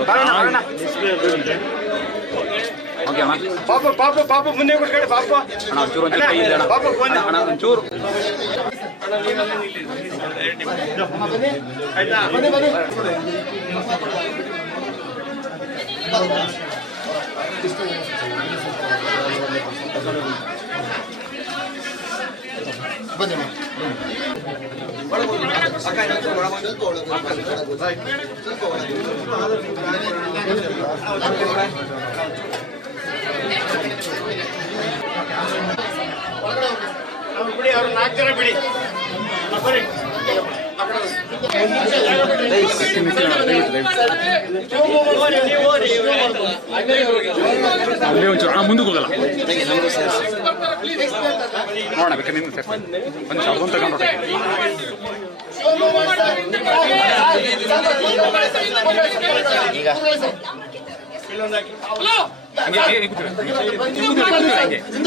Okay okay ಅಣ್ಣ. ಪಾಪ ಮುಂದೆ ಕೊಟ್ಕೊಳ್ಳಿ ಪಾಪ. ಅಣ್ಣ ಒಂಚೂರು ಕೈ ಇದೆ ಅಣ್ಣ. ಅಣ್ಣ ಒಂಚೂರು ಆಯ್ತಾ? ಬನ್ನಿ ಬಿಡಿ, ಅವ್ರು 4 ಜನ ಬಿಡಿ. ಬರ್ರಿ. ಅಲ್ಲೇ ಒಂಚೂರು ಅಣ್ಣ ಮುಂದಕ್ಕೆ ಹೋಗಲ್ಲ ನೋಡೋಣ ಬೇಕಾದ್ರೆ ನಿಮ್ಗೆ ಸರ್ ಒಂದು ಸಾವಿರದ ತಗೊಂಡು ಹಿಂದೂ